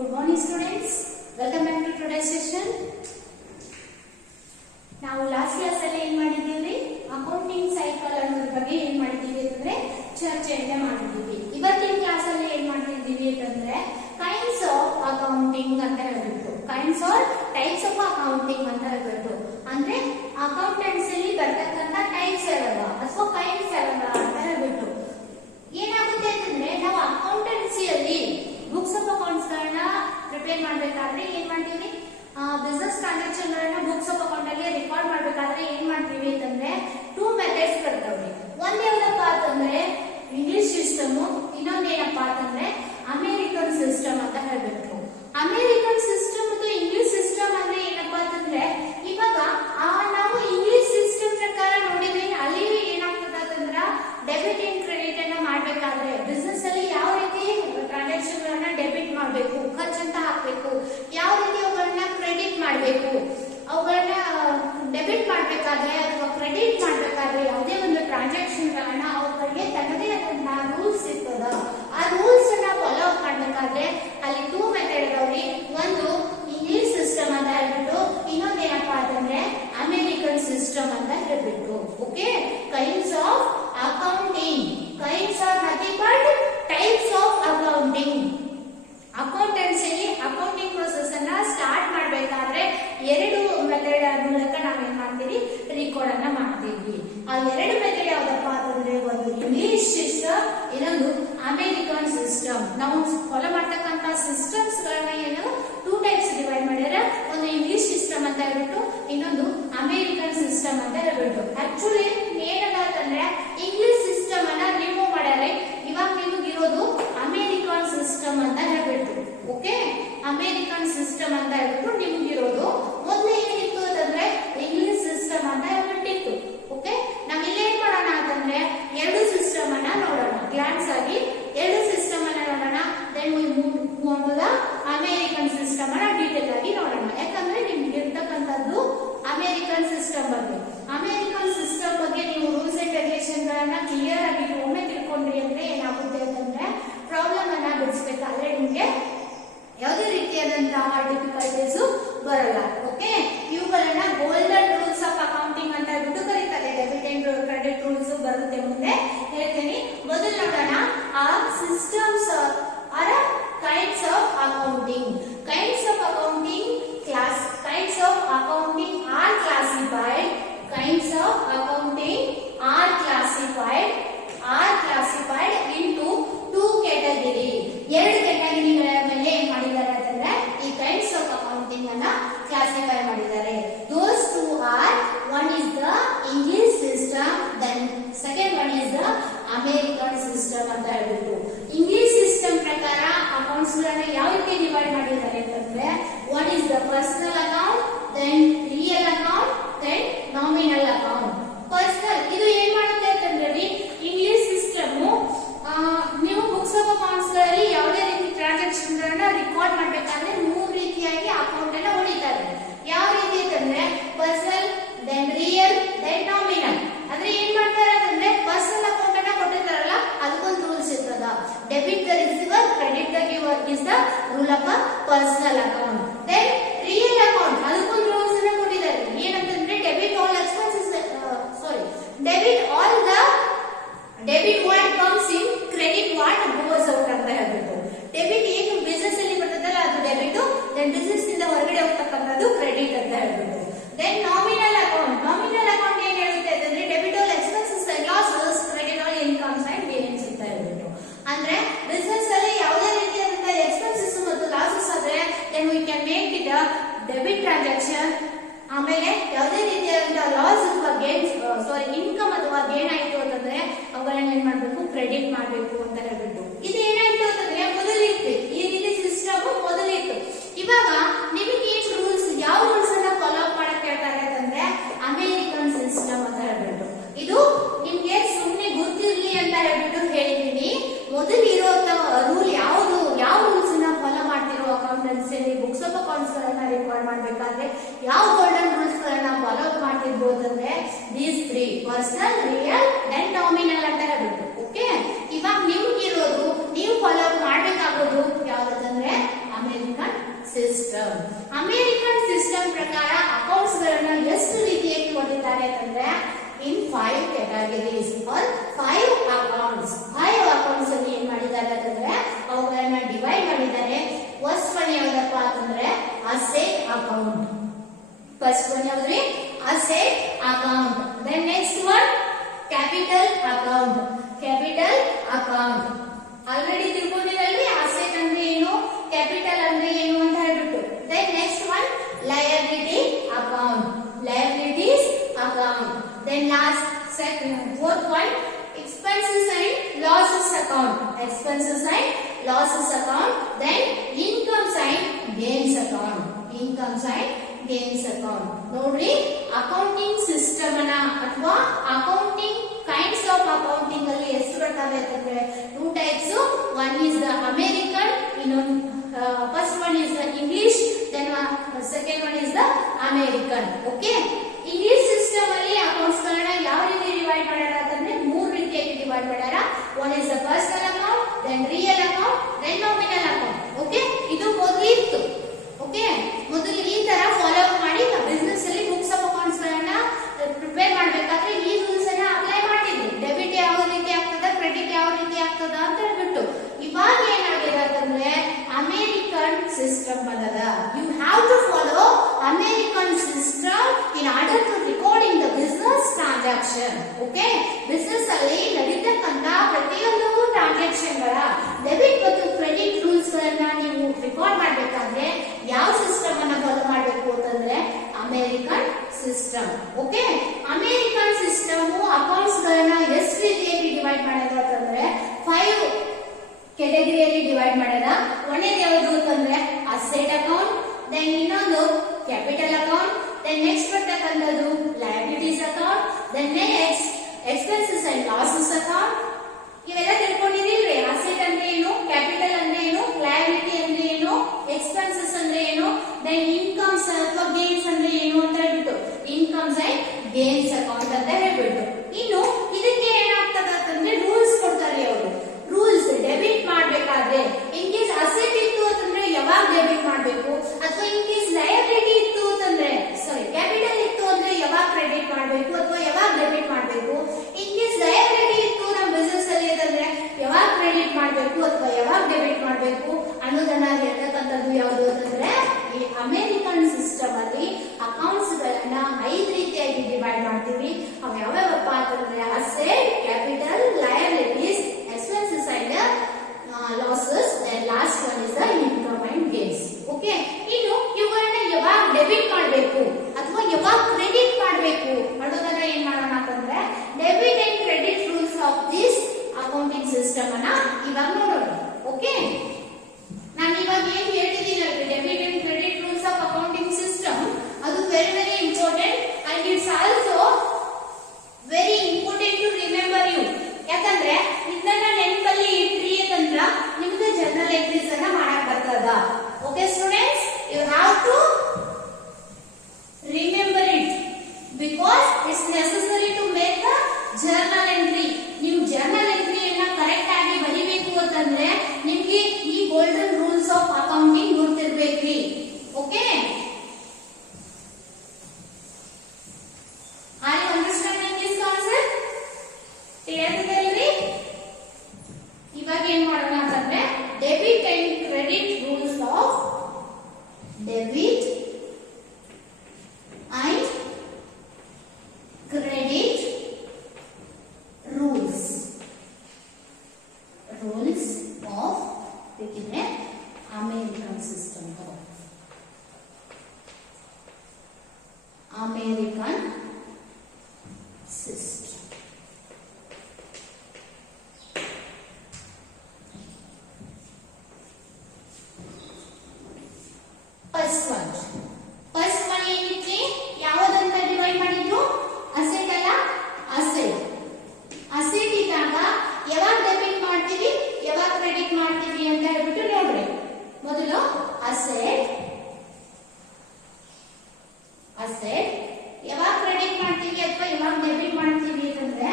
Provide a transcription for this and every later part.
Good morning students. Welcome back to today's session. ನಾವು last class ಅಲ್ಲಿ ಏನು ಮಾಡಿದ್ದೀವಿ ಅಕೌಂಟಿಂಗ್ ಸೈಕಲ್ ಅನ್ನೋದ್ರ ಬಗ್ಗೆ ಏನು ಮಾಡಿದ್ದೀವಿ ಅಂತಂದ್ರೆ ಚರ್ಚೆಯನ್ನ ಮಾಡಿದ್ದೀವಿ. ಇವತ್ತಿನ ಕ್ಲಾಸ್ ಅಲ್ಲಿ ಏನು ಮಾಡ್ತಿದ್ದೀವಿ ಅಂತಂದ್ರೆ ಕೈಂಡ್ಸ್ ಆಫ್ ಅಕೌಂಟಿಂಗ್ ಅಂತ ಹೇಳ್ಬಿಟ್ಟು kinds or types of accounting ಅಂತ ಹೇಳ್ಬಿಟ್ಟು ಅಂದ್ರೆ ಅಕೌಂಟೆನ್ಸಿ ಅಲ್ಲಿ ಬರ್ತಕ್ಕಂತ ಟೈಪ್ಸ್ ಯಾವ್ಯಾವ ಅಥವಾ ಕೈಂಡ್ಸ್ ಯಾವ್ಯಾವ ಅಂತ ಹೇಳ್ಬಿಟ್ಟು ಏನಾಗುತ್ತೆ ಅಂತಂದ್ರೆ ನಾವು ಅಕೌಂಟೆನ್ಸಿಯಲ್ಲಿ ಬುಕ್ಸ್ ಆಫ್ ಅಕೌಂಟ್ಸ್ ಗಳನ್ನ ಪ್ರಿಪೇರ್ ಮಾಡ್ಬೇಕಾದ್ರೆ ಏನ್ ಮಾಡ್ತೀವಿ ಬಿಸಿನೆಸ್ ಟ್ರಾನ್ಸಾಕ್ಷನ್ ಗಳನ್ನ ಬುಕ್ಸ್ ಆಫ್ ಅಕೌಂಟ್ ಅಲ್ಲಿ ರೆಕಾರ್ಡ್ ಮಾಡ್ಬೇಕಾದ್ರೆ ಏನ್ ಮಾಡ್ತೀವಿ ಅಂತಂದ್ರೆ 2 ಮೆಥಡ್ಸ್ ಬರ್ತವೆ. ಒಂದ್ ಯಾವ್ದಪ್ಪ ಅಂತಂದ್ರೆ ಇಂಗ್ಲಿಷ್ ಸಿಸ್ಟಮ್, ಇನ್ನೊಂದೇನಪ್ಪಾ ಅಂತಂದ್ರೆ ಅಮೆರಿಕನ್ ಸಿಸ್ಟಮ್ ಅಂತ ಹೇಳ್ಬೇಕು. ಅಮೆರಿಕನ್ ಸಿಸ್ಟಮ್ ಮತ್ತು ಇಂಗ್ಲಿಷ್ ಸಿಸ್ಟಮ್ ಅಂದ್ರೆ ಏನಪ್ಪಾ ಅಂತಂದ್ರೆ ಇವಾಗ ನಾವು ಇಂಗ್ಲಿಷ್ ಸಿಸ್ಟಮ್ ಪ್ರಕಾರ ನೋಡಿದ್ರೆ ಅಲ್ಲಿ ಏನಾಗ್ತದ ಅಂತಂದ್ರ ಡೆಬಿಟ್ ಅಂಡ್ ಕ್ರೆಡಿಟ್ ಅನ್ನ ಮಾಡ್ಬೇಕಾದ್ರೆ ಬಿಸಿನೆಸ್ ಅಲ್ಲಿ ಯಾವ ರೀತಿ ಟ್ರಾನ್ಸಾಕ್ಷನ್ ಗಳನ್ನ ಡೆಬಿಟ್ ಮಾಡಬೇಕು, ಖರ್ಚಂತ ಹಾಕ್ಬೇಕು, ಯಾವ ರೀತಿ ಅವುಗಳನ್ನ ಕ್ರೆಡಿಟ್ ಮಾಡಬೇಕು, ಅವುಗಳನ್ನ ಡೆಬಿಟ್ ಮಾಡ್ಬೇಕಾದ್ರೆ ಅಥವಾ ಕ್ರೆಡಿಟ್ ಮಾಡ್ಬೇಕಾದ್ರೆ ಯಾವುದೇ ಒಂದು ಟ್ರಾನ್ಸಾಕ್ಷನ್ ಗಳನ್ನ ಅವುಗಳಿಗೆ ತನ್ನದೇ ಆದಂತಹ ರೂಲ್ಸ್ ಇರ್ತದ. ಆ ರೂಲ್ಸ್ ಅನ್ನ ಫಾಲೋ ಅಪ್ ಮಾಡ್ಬೇಕಾದ್ರೆ ಅಲ್ಲಿ 2 ಮೆಥಡ್ ಇದಾವ್ರಿ. ಒಂದು ಇಂಗ್ಲಿಷ್ ಸಿಸ್ಟಮ್ ಅಂತ ಹೇಳ್ಬಿಟ್ಟು, ಇನ್ನೊಂದೇನಪ್ಪಾ ಅಂತಂದ್ರೆ ಅಮೆರಿಕನ್ ಸಿಸ್ಟಮ್ ಅಂತ ಹೇಳ್ಬಿಟ್ಟು. Okay, kinds of accounting. Kinds are nothing but types of accounting. ಅಕೌಂಟೆನ್ಸಿಲಿ ಅಕೌಂಟಿಂಗ್ ಪ್ರೋಸೆಸ್ ಅನ್ನ ಸ್ಟಾರ್ಟ್ ಮಾಡಬೇಕಾದ್ರೆ 2 ಮೆಥಡ್ ಮೂಲಕ ನಾವೇನ್ ಮಾಡ್ತೀವಿ ರೆಕಾರ್ಡ್ ಅನ್ನ ಮಾಡ್ತೀವಿ. ಆ 2 ಮೆಥಡ್ ಯಾವ್ದಪ್ಪ ಅಂತಂದ್ರೆ ಒಂದು ಇಂಗ್ಲಿಷ್ ಸಿಸ್ಟಮ್, ಇನ್ನೊಂದು ಅಮೆರಿಕನ್ ಸಿಸ್ಟಮ್. ನಾವು ಫಾಲೋ ಮಾಡ್ತಕ್ಕಂತ ಸಿಸ್ಟಮ್ಸ್ ಗಳನ್ನ ಏನು 2 ಟೈಪ್ಸ್ ಡಿವೈಡ್ ಮಾಡ್ಯಾರ. ಒಂದು ಇಂಗ್ಲಿಷ್ ಸಿಸ್ಟಮ್ ಅಂತ ಹೇಳ್ಬಿಟ್ಟು, ಇನ್ನೊಂದು ಅಮೆರಿಕನ್ ಸಿಸ್ಟಮ್ ಅಂತ ಹೇಳ್ಬಿಟ್ಟು. ಆಕ್ಚುಲಿ ಏನದ ಅಂತಂದ್ರೆ ಇಂಗ್ಲಿಷ್ ಸಿಸ್ಟಮ್ ಅನ್ನ ರಿಮೂವ್ ಮಾಡ್ಯಾರ. ಇವಾಗ ನಿಮಗಿರೋದು ಅಮೆರಿಕನ್ ಸಿಸ್ಟಮ್ ಅಂತ ಹೇಳ್ಬಿಟ್ಟು. ಓಕೆ, ಅಮೆರಿಕನ್ ಸಿಸ್ಟಮ್ ಅಂತ ಹೇಳ್ಬಿಟ್ಟು ನಿಮ್ಗಿರೋದು. ಮೊದಲು ಏನಿತ್ತು ಅಂತಂದ್ರೆ ಇಂಗ್ಲಿಷ್ ಸಿಸ್ಟಮ್ ಅಂತ ಹೇಳ್ಬಿಟ್ಟಿತ್ತು. ಓಕೆ, ನಾವ್ ಇಲ್ಲಿ ಏನ್ ಮಾಡೋಣ ಅಂತಂದ್ರೆ 2 ಸಿಸ್ಟಮ್ ಅನ್ನ ನೋಡೋಣ. ಗ್ಲಾನ್ಸ್ ಆಗಿ 2 ಸಿಸ್ಟಮ್ ಅನ್ನ ನೋಡೋಣ. Then we move on to the American system ಅನ್ನ ಡೀಟೇಲ್ ಆಗಿ ನೋಡೋಣ. ಯಾಕಂದ್ರೆ ನಿಮ್ಗೆ ಇರ್ತಕ್ಕಂಥದ್ದು ಅಮೆರಿಕನ್ ಸಿಸ್ಟಮ್ ಬಗ್ಗೆ. ಅಮೆರಿಕನ್ ಸಿಸ್ಟಮ್ ಬಗ್ಗೆ ನೀವು ರೂಲ್ಸ್ ಅಂಡ್ ರೆಗ್ಯುಲೇಷನ್ ಗಳನ್ನ ಕ್ಲಿಯರ್ ಆಗಿ ಒಮ್ಮೆ ತಿಳ್ಕೊಂಡ್ರಿ ಅಂದ್ರೆ ಏನಾಗುತ್ತೆ ಅಂತಂದ್ರೆ ಪ್ರಾಬ್ಲಮ್ ಅನ್ನ ಬಿಡಿಸ್ಬೇಕಾದ್ರೆ ನಿಮ್ಗೆ ಯಾವುದೇ ರೀತಿಯಾದಂತಹ ಡಿಫಿಕಲ್ಟೀಸ್ ಬರಲ್ಲ. ಓಕೆ, ಇವುಗಳನ್ನ ಗೋಲ್ಡನ್ ರೂಲ್ಸ್ ಆಫ್ ಅಕೌಂಟಿಂಗ್ ಅಂತ ಹೇಳ್ಬಿಟ್ಟು ಕರೀತಾರೆ. ಡೆಬಿಟ್ ಅಂಡ್ ಕ್ರೆಡಿಟ್ ರೂಲ್ಸ್ ಬರುತ್ತೆ, ಮುಂದೆ ಹೇಳ್ತೀನಿ. ಮೊದಲು ನೋಡೋಣ ಆ systems are kinds of accounting. Kinds of accounting class kinds of accounting are classified. Kinds of accounting are classified into 2 category. 2 ಕ್ಯಾಟಗರಿಗಳ ಮೇಲೆ ಏನು ಮಾಡಿದ್ದಾರೆ ಅಂತಂದ್ರೆ ಈ kinds of accounting ಅನ್ನ ಕ್ಲಾಸಿಫೈ ಮಾಡಿದ್ದಾರೆ. Those 2 are, one is the English system, then second one is the American system ಅಂತ ಹೇಳ್ಬಿಟ್ಟು. English system ಪ್ರಕಾರ ಅಕೌಂಟ್ಸ್ ಗಳನ್ನ ಯಾವ ರೀತಿ ಡಿವೈಡ್ ಮಾಡಿದ್ದಾರೆ ಅಂತಂದ್ರೆ one is the personal account, then real account, then nominal account. Personal ಇದು ಏನ್ ಮಾಡುತ್ತೆ ಅಂತಂದ್ರೆ ಇಂಗ್ಲಿಷ್ ಸಿಸ್ಟಮ್ ನೀವು ಬುಕ್ಸ್ ಆಫ್ ಅಕೌಂಟ್ಸ್ ಗಳಲ್ಲಿ ಯಾವುದೇ ರೀತಿ ಟ್ರಾನ್ಸಾಕ್ಷನ್ ಗಳನ್ನ ರೆಕಾರ್ಡ್ ಮಾಡಬೇಕಾದ್ರೆ 3 ರೀತಿಯಾಗಿ ಅಕೌಂಟ್ ಅನ್ನ ಹೊಡಿತಾರೆ. ಯಾವ ರೀತಿ ಅಂತಂದ್ರೆ personal, then real, then nominal. ಅಂದ್ರೆ ಏನ್ ಮಾಡ್ತಾರೆ ಅಂತಂದ್ರೆ ಪರ್ಸನಲ್ ಅಕೌಂಟ್ ಅನ್ನ ಕೊಟ್ಟಿರ್ತಾರಲ್ಲ ಅದಕ್ಕೊಂದು ರೂಲ್ಸ್ ಇರ್ತದ. Debit the receiver, credit the giver is the rule of personal account. Then real account ಅದಕ್ಕೊಂದು ರೂಲ್ಸ್ ಅನ್ನ ಕೊಟ್ಟಿದ್ದಾರೆ. ಏನಂತಂದ್ರೆ debit all expenses, debit what comes in, credit what goes out ಅಂತ ಹೇಳ್ಬಿಟ್ಟು. ಡೆಬಿಟ್ ಏನು ಬಿಸಿನೆಸ್ ಅಲ್ಲಿ ಬರ್ತದಲ್ಲ ಅದು ಡೆಬಿಟ್, ದೆನ್ ಬಿಸಿನೆಸ್ ಇಂದ ಹೊರಗಡೆ ಹೋಗ್ತಕ್ಕಂಥದ್ದು ಕ್ರೆಡಿಟ್ ಅಂತ ಹೇಳ್ಬಿಟ್ಟು. Then nominal account. Nominal account ಏನ್ ಹೇಳುತ್ತೆ ಅಂತಂದ್ರೆ debit all expenses and losses, credit all incomes and gains ಅಂತ ಹೇಳ್ಬಿಟ್ಟು. ಅಂದ್ರೆ ಬಿಸಿನೆಸ್ ಅಲ್ಲಿ ಯಾವುದೇ ರೀತಿಯಾದಂತಹ ಎಕ್ಸ್ಪೆನ್ಸಸ್ ಮತ್ತು ಲಾಸಸ್ ಆದ್ರೆ then we can make it a debit transaction. ಆಮೇಲೆ ಯಾವುದೇ ರೀತಿಯಾದಂತಹ ಲಾಸ್ ಅಥವಾ ಗೇನ್ಸ್ ಇನ್ಕಮ್ ಅಥವಾ ಗೇನ್ ಆಯ್ತು ಅಂತಂದ್ರೆ ಅವುಗಳನ್ನ ಏನ್ ಮಾಡ್ಬೇಕು ಕ್ರೆಡಿಟ್ ಮಾಡ್ಬೇಕು ಅಂತ ಹೇಳ್ಬಿಟ್ಟು. ಇದು ಏನಾಯ್ತು ಅಂತಂದ್ರೆ ಮೊದಲಿತ್ತು ಈ ರೀತಿ ಸಿಸ್ಟಮ್ ಮೊದಲಿತ್ತು. ಇವಾಗ ನಿಮಗೆ ಏನ್ ರೂಲ್ಸ್, ಯಾವ ರೂಲ್ಸ್ ಅನ್ನ ಫಾಲೋ ಅಪ್ ಮಾಡಕ್ ಹೇಳ್ತಾರೆ ಅಂತಂದ್ರೆ ಅಮೆರಿಕನ್ ಸಿಸ್ಟಮ್ ಅಂತ ಹೇಳ್ಬಿಟ್ಟು. ಇದು ನಿಮ್ಗೆ ಸುಮ್ನೆ ಗೊತ್ತಿರ್ಲಿ ಅಂತ ಹೇಳ್ಬಿಟ್ಟು ಹೇಳಿದೀನಿ. ಮೊದಲು ಇರೋ ರೂಲ್ ಯಾವುದು, ಯಾವ ರೂಲ್ಸ್ ನ ಫಾಲೋ ಮಾಡ್ತಿರೋ ಅಕೌಂಟೆನ್ಸಿ ಬುಕ್ಸ್ ಆಫ್ ಅಕೌಂಟ್ಸ್ ಗಳನ್ನ ರೆಕಾರ್ಡ್ ಮಾಡ್ಬೇಕಾದ್ರೆ ಯಾವ ಗೋಲ್ಡನ್ ರೂಲ್ಸ್ ಗಳನ್ನ ಫಾಲೋ ಅಪ್ ಮಾಡ್ತಿರ್ಬೋದು ಅಂದ್ರೆ these 3: personal, real, then nominal ಅಂತ ಹೇಳ್ಬಿಟ್ಟು. ಓಕೆ, ಇವಾಗ ನಿಮ್ಗಿರೋದು ನೀವು ಫಾಲೋ ಅಪ್ ಮಾಡ್ಬೇಕಾಗೋದು ಯಾವ್ದಂದ್ರೆ American 5 categories or 5 accounts. 5 accounts ಅಲ್ಲಿ ಏನ್ ಮಾಡಿದ್ದಾರೆ ಅಂತಂದ್ರೆ ಅವುಗಳನ್ನ ಡಿವೈಡ್ ಮಾಡಿದ್ದಾರೆ. ಫಸ್ಟ್ ಒನ್ ಯಾವ್ದಪ್ಪ ಅಂತಂದ್ರೆ ಅಸೆಟ್ ಅಕೌಂಟ್. ಫಸ್ಟ್ ಒನ್ ಯಾವ್ದ್ರಿ? Asset account. Then next one capital account. Capital account already ತಿಳ್ಕೊಂಡಿರಲ್ವಿ ಅಸೆಟ್ ಅಂದ್ರೆ ಏನು, ಕ್ಯಾಪಿಟಲ್ ಅಂದ್ರೆ ಏನು ಅಂತ ಹೇಳ್ಬಿಟ್ಟು. Then next one liability account. Liabilities account. Then last fourth one expenses and losses account. Expenses and losses account. Then incomes and gains account. Incomes and gains account. ನೋಡ್ರಿ accounting system ಅನ್ನ ಅಥವಾ accounting kinds of accounting ಅಲ್ಲಿ ಎಷ್ಟು ಪ್ರಕಾರ ಅಂತಂದ್ರೆ 2 types. One is the American, ಇನ್ನೊಂದು first one is the English, then second one is the American. Okay, English system ಅಲ್ಲಿ accounts ಗಳನ್ನ ಯಾವ ರೀತಿ ಡಿವೈಡ್ ಮಾಡ್ಯಾರ ಅಂತಂದ್ರೆ 3 ರೀತಿಯಾಗಿ ಡಿವೈಡ್ ಮಾಡ್ಯಾರ. One is the personal account, then real account, then nominal account. Okay, ಇದು ಮೊದಲು ಇತ್ತು. ಓಕೆ, ಮೊದಲು ಈ ತರ ಫಾಲೋ ಮಾಡಿ ಬಿಸ್ನೆಸ್ ಅಲ್ಲಿ ಬುಕ್ಸ್ ಆಫ್ ಅಕೌಂಟ್ಸ್ ಗಳನ್ನ ಪ್ರಿಪೇರ್ ಮಾಡ್ಬೇಕಾದ್ರೆ ಈ ರೂಲ್ಸ್ ಅನ್ನ ಅಪ್ಲೈ ಮಾಡಿದ್ರು. ಡೆಬಿಟ್ ಯಾವ ರೀತಿ ಆಗ್ತದ, ಕ್ರೆಡಿಟ್ ಯಾವ ರೀತಿ ಆಗ್ತದ ಅಂತ ಹೇಳ್ಬಿಟ್ಟು. ಇವಾಗ ಏನಾಗಿದೆ ಅಂತಂದ್ರೆ ಅಮೆರಿಕನ್ ಸಿಸ್ಟಮ್ ಬಂದದ. You have to follow American system in order to recording the business transaction. Okay, business ಅಲ್ಲಿ ನಡೀತಕ್ಕಂತ ಪ್ರತಿಯೊಂದು ಟ್ರಾನ್ಸಾಕ್ಷನ್ ಗಳ ಡೆಬಿಟ್ ಮತ್ತು ಕ್ರೆಡಿಟ್ ರೂಲ್ಸ್ ಗಳನ್ನ ನೀವು ರೆಕಾರ್ಡ್ ಮಾಡ್ಬೇಕಾದ್ರೆ ಯಾವ ಸಿಸ್ಟಮ್ ಅನ್ನ ಫಾಲೋ ಮಾಡಬೇಕು ಅಂತಂದ್ರೆ American system. Okay, American system accounts ಗಳನ್ನ ಎಷ್ಟು ರೀತಿಯಾಗಿ ಡಿವೈಡ್ ಮಾಡ್ಯಾರ ಅಂತಂದ್ರೆ 5 ಕೆಟಗರಿಯಲ್ಲಿ ಡಿವೈಡ್ ಮಾಡ್ಯಾರ. ಒಂದೇದು ಯಾವುದು ಅಂತಂದ್ರೆ ಅಸೆಟ್ ಅಕೌಂಟ್, ದೆನ್ ಇನ್ನೊಂದು ಕ್ಯಾಪಿಟಲ್ ಅಕೌಂಟ್, ದೆನ್ ನೆಕ್ಸ್ಟ್ ಬರ್ತಕ್ಕಂಥದ್ದು liabilities account, then next expenses and losses account. ಇವೆಲ್ಲ ತಿಳ್ಕೊಂಡಿದಿಲ್ರಿ? ಅಸೆಟ್ ಅಂದ್ರೆ ಏನು, ಕ್ಯಾಪಿಟಲ್ ಅಂದ್ರೆ ಏನು, ಲಯಬಿಲಿಟಿ ಅಂದ್ರೆ ಏನು, ಎಕ್ಸ್ಪೆನ್ಸಸ್ ಅಂದ್ರೆ ಏನು, ದೆನ್ ಇನ್ಕಮ್ಸ್ ಅಥವಾ ಗೇನ್ಸ್ ಅಂದ್ರೆ ಏನು ಅಂತ ಹೇಳ್ಬಿಟ್ಟು ಇನ್ಕಮ್ಸ್ ಅಂಡ್ ಗೇನ್ಸ್ ಅಕೌಂಟ್ ಅಂತ ಹೇಳ್ಬಿಟ್ಟು. ಇನ್ನು ಇದಕ್ಕೆ ಏನಾಗ್ತದ ಅಂತಂದ್ರೆ ರೂಲ್ಸ್ ಕೊಡ್ತಾರೆ ಅವರು. ರೂಲ್ಸ್ ಡೆಬಿಟ್ ಮಾಡ್ಬೇಕಾದ್ರೆ ಇನ್ ಕೇಸ್ ಅಸೆಟ್ ಇತ್ತು ಅಂತಂದ್ರೆ ಯಾವಾಗ ಡೆಬಿಟ್ ಮಾಡ್ಬೇಕು, ಅಥವಾ ಇನ್ ಕೇಸ್ ಲಯಬಿಲಿಟಿ ಇತ್ತು ಅಂತಂದ್ರೆ ಕ್ಯಾಪಿಟಲ್ ಇತ್ತು ಅಂದ್ರೆ ಯಾವಾಗ ಕ್ರೆಡಿಟ್ ಮಾಡ್ಬೇಕು ಅಥವಾ ಯಾವಾಗ ಡೆಬಿಟ್ ಮಾಡ್ಬೇಕು. ಇನ್ ಕೇಸ್ ಲಯಬಿಲಿಟಿ ಇತ್ತು ನಮ್ಮ ಬಿಸಿನೆಸ್ ಅಲ್ಲಿ ಅಂತಂದ್ರೆ ಯಾವಾಗ ಕ್ರೆಡಿಟ್ ಮಾಡ್ಬೇಕು ಅಥವಾ ಯಾವಾಗ ಡೆಬಿಟ್ ಮಾಡ್ಬೇಕು ಅನ್ನೋದನ್ನ ಹೇಳ್ತಕ್ಕಂಥದ್ದು ಯಾವುದು ಅಂತಂದ್ರೆ ಈ ಅಮೆರಿಕನ್ ಸಿಸ್ಟಮ್ ಅಲ್ಲಿ ಅಕೌಂಟ್ಸ್ ಗಳನ್ನ 5 ರೀತಿಯಾಗಿ ಡಿವೈಡ್ ಮಾಡ್ತೀವಿ. ಅವು ಯಾವ್ಯಾವಪ್ಪ ಅಂತಂದ್ರೆ asset, capital, liabilities, expenses and losses, and last one is the income and gains. Okay, ಇನ್ನು ಇವುಗಳನ್ನ ಯಾವಾಗ ಡೆಬಿಟ್ ಮಾಡಬೇಕು ಅಥವಾ ಯಾವಾಗ ಕ್ರೆಡಿಟ್ ಮಾಡಬೇಕು ಅನ್ನೋದನ್ನ ಏನ್ ಮಾಡೋಣ ಅಂತಂದ್ರೆ debit and credit rules of this accounting system ಅನ್ನ ಇವಾಗ ನೋಡೋಣ. ಓಕೆ, ನಾನು ಇವಾಗ ಏನ್ ಹೇಳ್ತಿದ್ದೀನಿ debit and credit rules of accounting system, ಅದು very very important and it's also very important to remember you. ಯಾಕಂದ್ರೆ ಇದನ್ನ ನೆನಪಲ್ಲಿ ಇಟ್ರಿ ಅಂತಂದ್ರ ನಿಮ್ಗೆ ಜನರಲ್ ಎಂಟ್ರೀಸ್ ಅನ್ನ ಮಾಡಕ್ ಬರ್ತದ. Okay students, you have to remember it because it's necessary to make the journal entry. ನೀವು ಜರ್ನಲ್ ಎಂಟ್ರಿಯನ್ನ ಕರೆಕ್ಟ್ ಆಗಿ ಬರಿಬೇಕು ಅಂತಂದ್ರೆ ನಿಮ್ಗೆ ಈ ಗೋಲ್ಡನ್ ರೂಲ್ಸ್ ಆಫ್ ಅಕೌಂಟಿಂಗ್ ಗೊತ್ತಿರ್ಬೇಕ್ರಿ. Okay, are you understanding this concept? Clear ಇದೆ ಇಲ್ರಿ? ಇವಾಗ ಏನ್ ಮಾಡೋಣ ಅಂತಂದ್ರೆ debit and credit rules of debit and credit rules of ಬೇಕಿದ್ರೆ American system. American system first one ಏನಿತ್ತು? ಯಾವುದಂತ ಡಿವೈಡ್ ಮಾಡಿದ್ರು? ಅಸೆಟ್ ಅಲ್ಲ, ಅಸೆಟ್ ಇದ್ದಾಗ ಯಾವಾಗ ಡೆಬಿಟ್ ಮಾಡ್ತೀವಿ ಯಾವಾಗ ಕ್ರೆಡಿಟ್ ಮಾಡ್ತೀವಿ ಅಂತ ಹೇಳ್ಬಿಟ್ಟು ನೋಡ್ರಿ. ಮೊದಲು ಅಸೆಟ್ ಯಾವಾಗ ಕ್ರೆಡಿಟ್ ಮಾಡ್ತೀವಿ ಅಥವಾ ಯಾವಾಗ ಡೆಬಿಟ್ ಮಾಡ್ತೀವಿ ಅಂತಂದ್ರೆ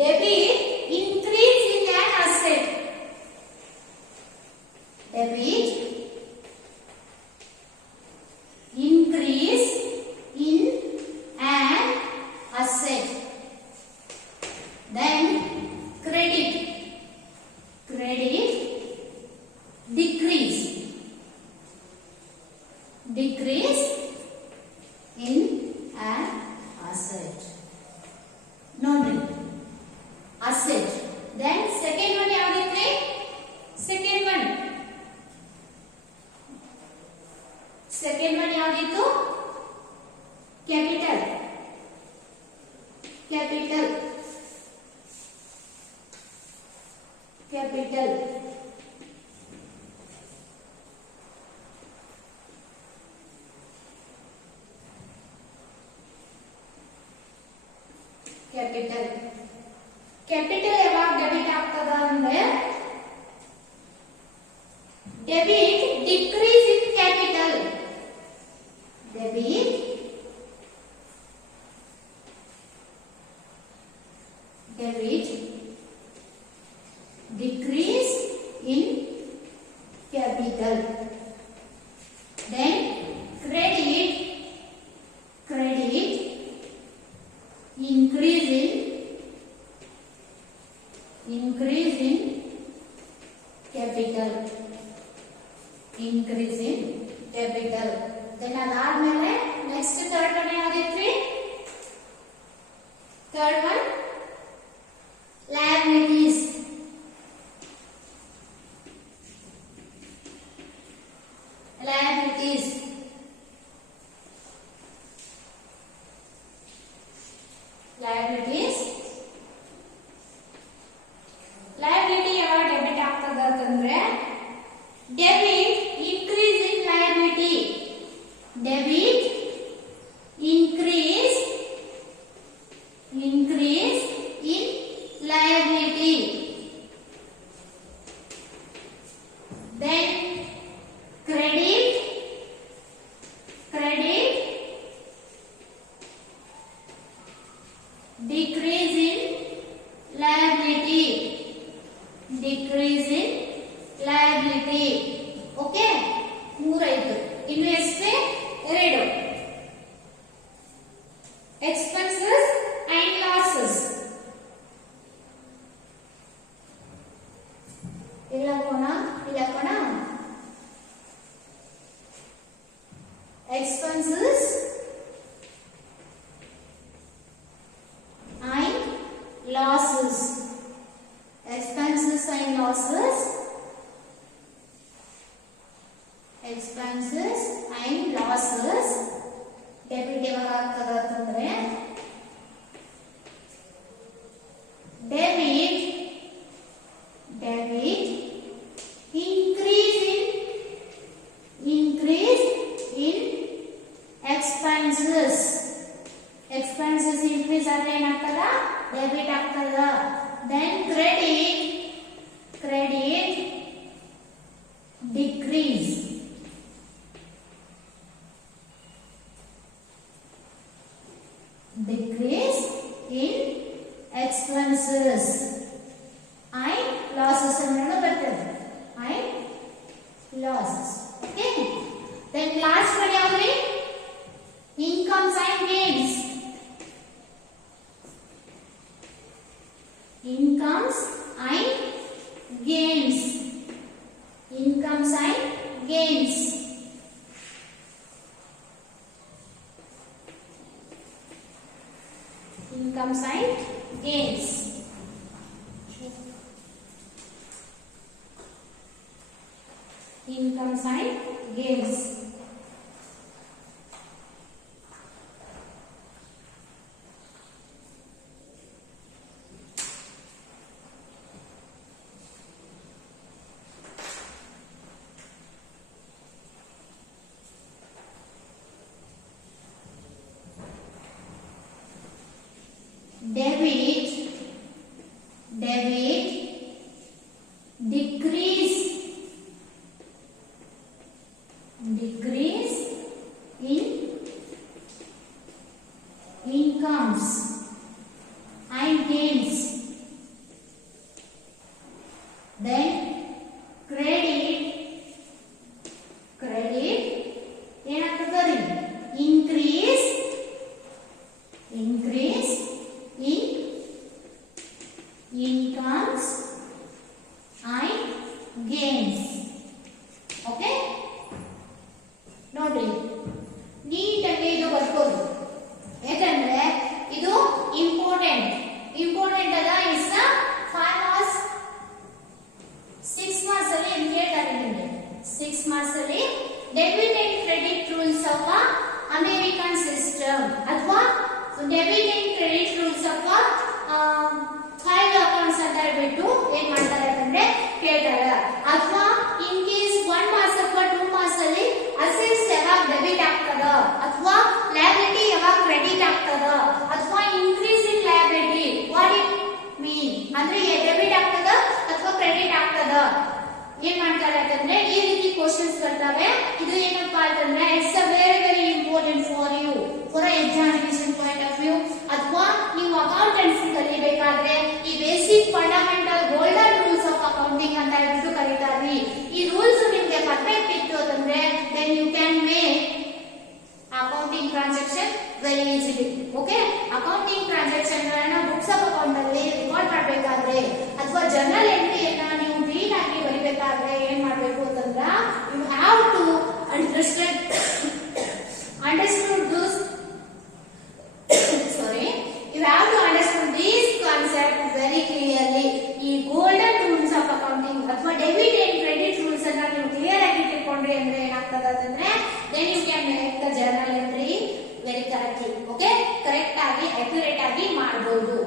debit increase in an asset. Debit capital. Capital ಯಾವಾಗ ಡೆಬಿಟ್ ಆಗ್ತದ ಅಂದ್ರೆ debit decrease in capital. Debit decrease in capital. Then credit increase in capital. Increase in capital. Then ಅದಾದ್ಮೇಲೆ next third one ಯಾವ್ದಿತ್ರಿ? Third one liabilities. Liabilities. Liabilities. Liability ಯಾವಾಗ debit ಆಗ್ತದ ಅಂತಂದ್ರೆ debit increase in liability. Debit increase in liability. Then credit decrease in liability. ಓಕೆ, ಮೂರಾಯ್ತು. ಇನ್ನು ಎಷ್ಟೇ? ಎರಡು. expenses and losses. ಇಲ್ಲಕೋಣ expenses and losses. Expenses and losses. Expenses and losses. Debit ಯಾವಾಗ ಆಗ್ತದ ಅಂತಂದ್ರೆ debit increase in expenses. Expenses increase ಆದ್ರೆ ಏನಾಗ್ತದ? ಡೆಬಿಟ್ ಆಗ್ತದ. Then credit decrease. Decrease in expenses and losses ಅನ್ನೋದು ಬರ್ತದೆ. and losses. Okay. Then last one ಯಾವ್ದ್ರಿ? incomes and gains. Incomes and gains. Incomes and gains. Incomes and gains. Incomes and gains. Debit decrease in incomes and gains. Then credit ಏನಾಗ್ತದೆ? increase in incomes and gains. Okay, ನೋಡ್ರಿ ನೀಟಾಗಿ ಇದು ಬರ್ಕೋದು. ಯಾಕಂದ್ರೆ ಇದು important ಅದ. Is 5 marks 6 marks ಅಲ್ಲಿ ಏನು ಕೇಳ್ತಾರೆ ನಿಮಗೆ? 6 ಮಾರ್ಕ್ಸ್ ಅಲ್ಲಿ debit and credit rules of American system ಅಥವಾ debit and credit rules of 5 accounts ಅಂತ ಹೇಳ್ಬಿಟ್ಟು ಏನ್ ಮಾಡ್ತಾರೆ ಅಂತಂದ್ರೆ ಕೇಳ್ತಾರೆ. ಅಥವಾ ಇನ್ ಕೇಸ್ 1 ಮಾರ್ಕ್ಸ್ ಅಥವಾ 2 ಮಾರ್ಕ್ಸ್ ಅಲ್ಲಿ ಅಸೆಟ್ಸ್ ಯಾವಾಗ ಡೆಬಿಟ್ ಆಗ್ತದ ಅಥವಾ ಲಯಬಿಲಿಟಿ ಯಾವಾಗ ಕ್ರೆಡಿಟ್ ಆಗ್ತದ ಅಥವಾ ಇನ್ಕ್ರೀಸ್ ಇನ್ ಲಯಬಿಲಿಟಿ ಮಾಡ್ತಾರೆ ಅಂತಂದ್ರೆ ಈ ರೀತಿ ಕ್ವಶನ್ಸ್ ಬರ್ತವೆ. ಇದು ಏನಪ್ಪಾ ಅಂತಂದ್ರೆ it's a very very important for you for examination point of view. ಅಥವಾ ನೀವು ಅಕೌಂಟೆನ್ಸಿ ಕಲಿಬೇಕಾದ್ರೆ ಈ basic fundamental golden rules of accounting ಅಂತ ಹೇಳ್ಬಿಟ್ಟು ಕರೀತಾರೆ. ಈ ರೂಲ್ಸ್ ನಿಮ್ಗೆ ಪರ್ಫೆಕ್ಟ್ ಇತ್ತು ಅಂತಂದ್ರೆ then you can make accounting transaction very easily. Okay, accounting transaction ಗಳನ್ನ ಬುಕ್ಸ್ ಆಫ್ ಅಕೌಂಟ್ ಅಲ್ಲಿ ರೆಕಾರ್ಡ್ ಮಾಡಬೇಕಾದ್ರೆ ಅಥವಾ ಜರ್ನಲ್ ಎಂಟ್ರಿಯನ್ನ ನೀವು ಕ್ಲೀನ್ ಆಗಿ ಬರಿಬೇಕಾದ್ರೆ ಏನ್ ಮಾಡಬೇಕು ಅಂತಂದ್ರೆ you have to understand this you have to understand these concepts very clearly. ಈ ಗೋಲ್ಡನ್ ರೂಲ್ಸ್ ಆಫ್ ಅಕೌಂಟಿಂಗ್ ಅಥವಾ ಡೆಬಿಟ್ ಅಂಡ್ ಕ್ರೆಡಿಟ್ ರೂಲ್ಸ್ ಅನ್ನ ನೀವು ಕ್ಲಿಯರ್ ಆಗಿ ತಿಳ್ಕೊಂಡ್ರಿ ಅಂದ್ರೆ ಏನಾಗ್ತದೆ ಅಂತಂದ್ರೆ then you can make the journal entry very correctly. Okay, correct ಆಗಿ accurate ಆಗಿ ಮಾಡಬಹುದು.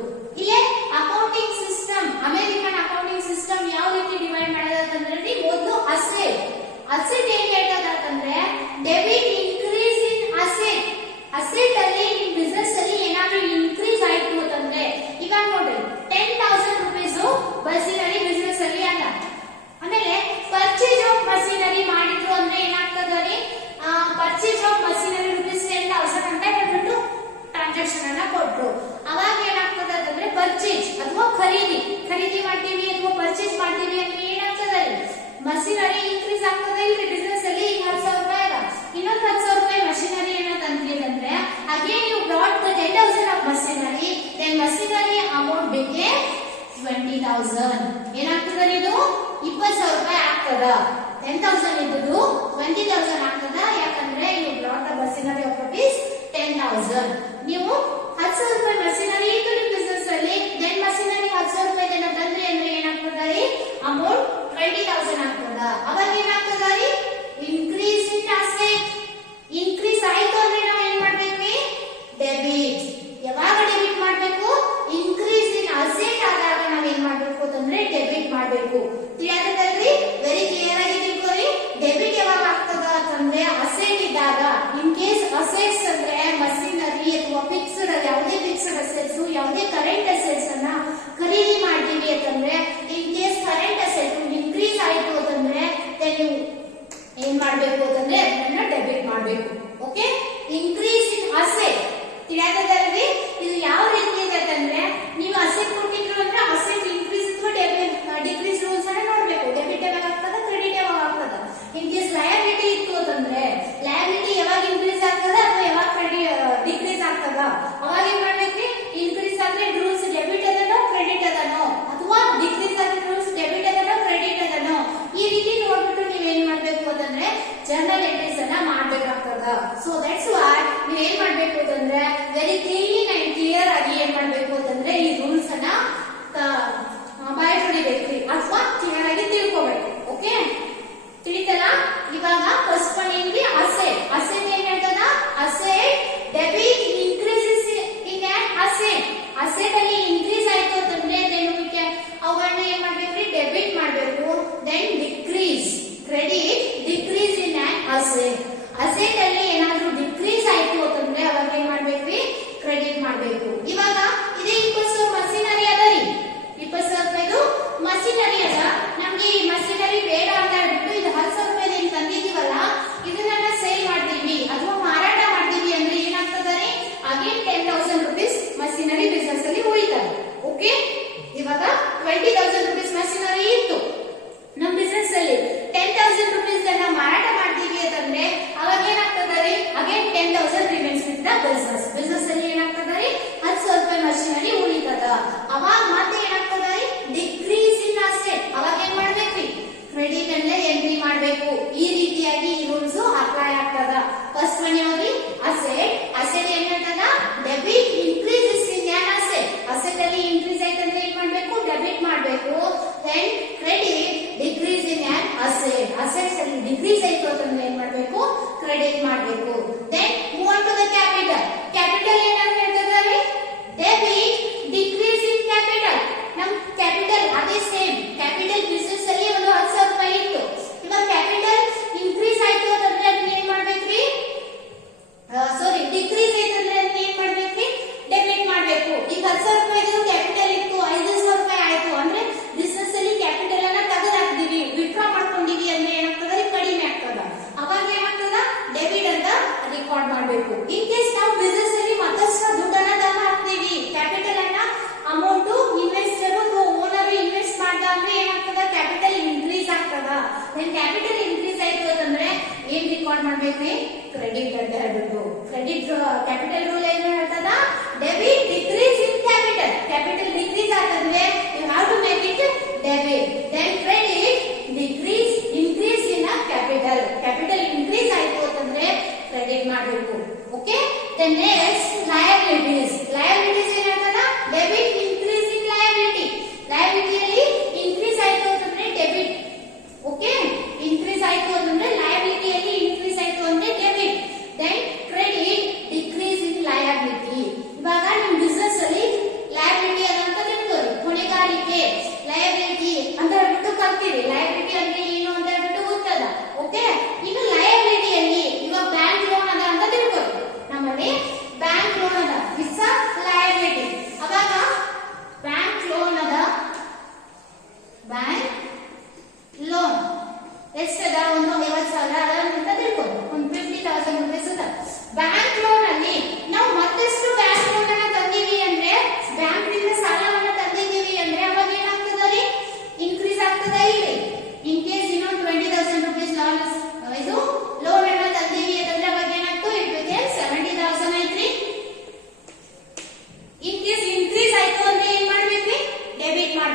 ಇಲ್ಲೇ accounting system, American accounting system ಯಾವ ರೀತಿ ಡಿವೈಡ್ ಮಾಡೋದಂದ್ರೆ ಮೊದಲು ಅಸೆಟ್ ಏನ್ ಹೇಳ್ತದ ಅಂತಂದ್ರೆ debit increase in asset. Asset ಅಲ್ಲಿ ನಿಮ್ ಬಿಸ್ನೆಸ್ ಅಲ್ಲಿ ಏನಾದ್ರೂ ಇನ್ಕ್ರೀಸ್ ಆಯ್ತು ಅಂತಂದ್ರೆ ಇವಾಗ ನೋಡ್ರಿ 10,000 rupees ಮಷಿನರಿ ಬಿಸ್ನೆಸ್ ಅಲ್ಲಿ ಅಲ್ಲ, ಆಮೇಲೆ ಪರ್ಚೇಸ್ ಆಫ್ ಮಷಿನರಿ ಮಾಡಿದ್ರು ಅಂದ್ರೆ ಏನಾಗ್ತದೆ, ಪರ್ಚೇಸ್ ಆಫ್ ಮಷಿನರಿ rupees 10,000 ಅಂತ ಹೇಳ್ಬಿಟ್ಟು ಟ್ರಾನ್ಸಾಕ್ಷನ್ ಅನ್ನ ಕೊಟ್ರು. ಅವಾಗ ಏನಾಗ್ತದೆ ಅಂತಂದ್ರೆ ಪರ್ಚೇಸ್ ಅಥವಾ ಖರೀದಿ ಮಾಡ್ತೀವಿ ಅಥವಾ ಪರ್ಚೇಸ್ ಮಾಡ್ತೀವಿ ಅಂದ್ರೆ ಏನಾಗ್ತದೆ, ಮಷಿನರಿ ಇನ್ಕ್ರೀಸ್ ಆಗ್ತದೆ ಇಲ್ರಿ ಬಿಸ್ನೆಸ್ ಅಲ್ಲಿ. ಈಗ 10,000 ರೂಪಾಯಿ ಅದ, ಇನ್ನೊಂದು 10,000 ರೂಪಾಯಿ ಮಷಿನರಿ ಏನಂತ ಅಂದ್ರೆ again you brought the 10,000 of machinery, then machinery amount became 20,000. ಏನಾಗ್ತದೆ, ಇದು 20,000 ರೂಪಾಯಿ ಆಗ್ತದ. 10,000 ಇದ್ದು 20,000 ಆಗ್ತದ. ಯಾಕಂದ್ರೆ you brought the machinery of rupees 10,000. ನೀವು 10,000 ರೂಪಾಯಿ ಮಷಿನರಿ ಇತ್ತು ನಿಮ್ಮ ಬಿಸ್ನೆಸ್ ಅಲ್ಲಿ, ದೆನ್ ಮಷಿನರಿ 10,000 ರೂಪಾಯಿ ಜನ ತಂದ್ರಿ ಅಂದ್ರೆ ಏನಾಗ್ತದ, ಅಮೌಂಟ್ 20,000 ಆಗ್ತದ. ಅವಾಗ ಏನಾಗ್ತದ, ಇನ್ಕ್ರೀಸ್ ಇನ್ ಅಸೆಟ್. ಇನ್ಕ್ರೀಸ್ ಆಯ್ತು ಅಂದ್ರೆ ನಾವು ಏನ್ ಮಾಡ್ಬೇಕು, ಡೆಬಿಟ್. ಯಾವಾಗ ಡೆಬಿಟ್ ಮಾಡ್ಬೇಕು, ಇನ್ಕ್ರೀಸ್ ಇನ್ ಅಸೆಟ್ ಆದಾಗ ನಾವ್ ಏನ್ ಮಾಡ್ಬೇಕು ಅಂತಂದ್ರೆ ಡೆಬಿಟ್ ಮಾಡ್ಬೇಕು. ತಿಳಿಯಾದಲ್ರಿ, ವೆರಿ ಕ್ಲಿಯರ್ ಆಗಿ ತಿಳ್ಕೊಳ್ಳಿ. ಡೆಬಿಟ್ ಯಾವಾಗ ಆಗ್ತದ ಅಂತಂದ್ರೆ ಅಸೆಟ್ ಇದ್ದಾಗ. ಇನ್ ಕೇಸ್ ಅಸೆಟ್ಸ್ ಅಂದ್ರೆ ಮಷಿನರಿ ಅಥವಾ ಫಿಕ್ಸ್ಡ್, ಯಾವುದೇ ಫಿಕ್ಸ್ಡ್ ಅಸೆಟ್ಸ್, ಯಾವುದೇ ಕರೆಂಟ್ ಅಸೆಟ್ಸ್ ಅನ್ನ ಖರೀದಿ ಮಾಡ್ತೀವಿ ಅಂತಂದ್ರೆ in case current asset increase ಆಯ್ತು ಅಂತಂದ್ರೆ ನೀವು ಏನ್ ಮಾಡ್ಬೇಕು ಅಂತಂದ್ರೆ ಅದನ್ನ ಡೆಬಿಟ್ ಮಾಡ್ಬೇಕು. Okay, increase in asset. ತಿಳಿಯಾದಲ್ರಿ, ಇದು ಯಾವ ರೀತಿ ಇದೆ ಅಂತಂದ್ರೆ ನೀವು ಅಸೆಟ್ ಕೊಟ್ಟಿದ್ರು ಅಂದ್ರೆ ಅಸೆಟ್ ಇನ್ಕ್ರೀಸ್ ಅಥವಾ ಡಿಕ್ರೀಸ್ ರೂಲ್ಸ್ ಅನ್ನ ನೋಡ್ಬೇಕು. ಡೆಬಿಟ್ ಯಾವಾಗ ಆಗ್ತದ, ಕ್ರೆಡಿಟ್ ಯಾವಾಗ ಆಗ್ತದ. ಇನ್ ಕೇಸ್ ಲಯಬಿಲಿಟಿ ಇತ್ತು ಅಂತಂದ್ರೆ ಲಯಬಿಲಿಟಿ ಯಾವಾಗ ಇನ್ಕ್ರೀಸ್ ಆಗ್ತದ ಅಥವಾ ಯಾವಾಗ ಡಿಕ್ರೀಸ್ ಆಗ್ತದ, ಅವಾಗ ಏನ್ ಮಾಡ್ಬೇಕ್ರಿ, ಇನ್ಕ್ರೀಸ್ ಆದ್ರೆ ರೂಲ್ಸ್ ಡೆಬಿಟ್ ಅದನೋ ಕ್ರೆಡಿಟ್ ಅದನೋ, ಅಥವಾ ಡಿಕ್ರೀಸ್ ಆದ್ರೆ ರೂಲ್ಸ್ ಡೆಬಿಟ್ ಅದನೋ ಕ್ರೆಡಿಟ್ ಅದನೋ, ಈ ರೀತಿ ನೋಡ್ಬಿಟ್ಟು ನೀವ್ ಏನ್ ಮಾಡ್ಬೇಕು ಅಂತಂದ್ರೆ ಜರ್ನಲ್ ಎಂಟ್ರೀಸ್ ಅನ್ನ ಮಾಡ್ಬೇಕಾಗ್ತದ. ಸೊ ದಟ್ಸ್ ವೈ ನೀವ್ ಏನ್ ಮಾಡ್ಬೇಕು ಅಂತಂದ್ರೆ ವೆರಿ ಕ್ಲೀನ್ ಅಂಡ್ ಕ್ಲಿಯರ್ ಆಗಿ ಏನ್ ಮಾಡ್ಬೇಕು ಅಂತಂದ್ರೆ ಈ ರೂಲ್ಸ್ ಅನ್ನ ಬಾಯ್ಬಿಡಿಬೇಕ್ರಿ ಅಥವಾ ಕ್ಲಿಯರ್ ಆಗಿ ತಿಳ್ಕೊಬೇಕು. ಓಕೆ, ತಿಳಿತಲ್ಲ. ಇವಾಗ ಫಸ್ಟ್ ಒನ್ ಏನ್ರಿ, ಅಸೆಟ್ ಏನ್ ಹೇಳ್ತದ, asset debit increases in on asset. Asset ಅಲ್ಲಿ ಇನ್ಕ್ರೀಸ್ ಆಯ್ತು ಅಂತಂದ್ರೆ ಅವುಗಳನ್ನ ಏನ್ ಮಾಡ್ಬೇಕ್ರಿ, ಡೆಬಿಟ್ ಮಾಡ್ಬೇಕು. Then decrease credit, decrease in on asset. Asset ಅಲ್ಲಿ ಏನಾದ್ರೂ ಡಿಕ್ರೀಸ್ ಆಯ್ತು ಅಂತಂದ್ರೆ ಅವಾಗ ಏನ್ ಮಾಡ್ಬೇಕ್ರಿ, ಕ್ರೆಡಿಟ್ ಮಾಡ್ಬೇಕು. ಇವಾಗ ಇದೇ 20,000 ಮಷಿನರಿ ಅದ ರೀ, 20,000 ರೂಪಾಯಿದು ಮಷಿನರಿ ಅದ. ನಮ್ಗೆ ಈ ಮಷಿನರಿ ಬೇಡ ಅಂತ ಹೇಳ್ಬಿಟ್ಟು ಇದು 10,000 ರೂಪಾಯಿ ಏನ್ ತಂದಿದೀವಲ್ಲ ಇದನ್ನ ಸೇಲ್ ಮಾಡ್ತೀವಿ ಅಥವಾ ಮಾರಾಟ ಮಾಡ್ತೀವಿ ಅಂದ್ರೆ ಏನಾಗ್ತದ ರೀ, ಅಗೇನ್ 10,000 rupees ಮಷಿನರಿ ಬಿಸ್ನೆಸ್ ಅಲ್ಲಿ ಉಳಿತದೆ. ಓಕೆ, ಇವಾಗ 20,000 rupees ಮಷಿನರಿ ಇತ್ತು ನಮ್ ಬಿಸ್ನೆಸ್ ಅಲ್ಲಿ, 10,000 rupees ಅನ್ನ ಮಾರಾಟ ಮಾಡ್ತೀವಿ ಅಂತಂದ್ರೆ ಅವಾಗ ಏನಾಗ್ತದ ರೀ, again 10,000 remains with the business ಅಲ್ಲಿ ಏನಾಗ್ತದ ರೀ, 10,000 ರೂಪಾಯಿ ಮಷಿನರಿ ಉಳಿತದ. ಅವಾಗ ಮತ್ತೆ ಏನಾಗ್ತದ ರೀ, ಡಿಕ್ರೀಸ್ ಇನ್ ಅಸೆಟ್. ಅವಾಗ ಏನ್ ಮಾಡ್ಬೇಕ್ರಿ, ಕ್ರೆಡಿಟ್ ಅಲ್ಲೇ ಎಂಟ್ರಿ ಮಾಡ್ಬೇಕು. ಈ ರೀತಿಯಾಗಿ ಈ ರೂಲ್ಸ್ ಅಪ್ಲೈ ಆಗ್ತದ. ಫಸ್ಟ್ ಒನ್ ಯಾವ್ದು, ಅಸೆಟ್ ಏನ್ ಹೇಳ್ತದ, debit increase in on asset. Asset ಅಲ್ಲಿ ಇನ್ಕ್ರೀಸ್ ಆಯ್ತಂದ್ರೆ ಏನ್ ಮಾಡ್ಬೇಕು, ಡೆಬಿಟ್ ಮಾಡ್ಬೇಕು. Then credit decrease in on asset. Assets ಅಲ್ಲಿ ಡಿಕ್ರೀಸ್ ಆಯ್ತು ಅಂತಂದ್ರೆ ಏನ್ ಮಾಡ್ಬೇಕು, ಕ್ರೆಡಿಟ್ ಮಾಡ್ಬೇಕು. Then move on to the capital. Capital ಏನಂತ ಹೇಳ್ತದ್ರಿ, ಡೆಬಿಟ್ ಡಿಕ್ರೀಸ್ ಇನ್ ಕ್ಯಾಪಿಟಲ್. ನಮ್ ಕ್ಯಾಪಿಟಲ್ ಅದೇ ಸೇಮ್. ಕ್ಯಾಪಿಟಲ್ ಬಿಸ್ನೆಸ್ ಅಲ್ಲಿ ಒಂದು 10,000 ರೂಪಾಯಿ ಇತ್ತು. ಇವಾಗ ಕ್ಯಾಪಿಟಲ್ ಇನ್ಕ್ರೀಸ್ ಆಯ್ತು ಅಂತಂದ್ರೆ ಅದನ್ನ ಏನ್ ಮಾಡ್ಬೇಕ್ರಿ, ಡಿಕ್ರೀಸ್ ಆಯ್ತು ಅಂದ್ರೆ ಅದನ್ನ ಏನ್ ಮಾಡ್ಬೇಕ್ರಿ, ಡೆಬಿಟ್ ಮಾಡ್ಬೇಕು. ಈಗ 10,000 ರೂಪಾಯಿ ಕ್ಯಾಪಿಟಲ್ ಇತ್ತು, 5,000 ರೂಪಾಯಿ ಆಯ್ತು ಅಂದ್ರೆ ಬಿಸ್ನೆಸ್ ಅಲ್ಲಿ ಕ್ಯಾಪಿಟಲ್ ಅನ್ನ ತೆಗೆದು ಹಾಕ್ತಿವಿ, ವಿತ್ಡ್ರಾ ಮಾಡ್ಕೊಂಡಿವಿ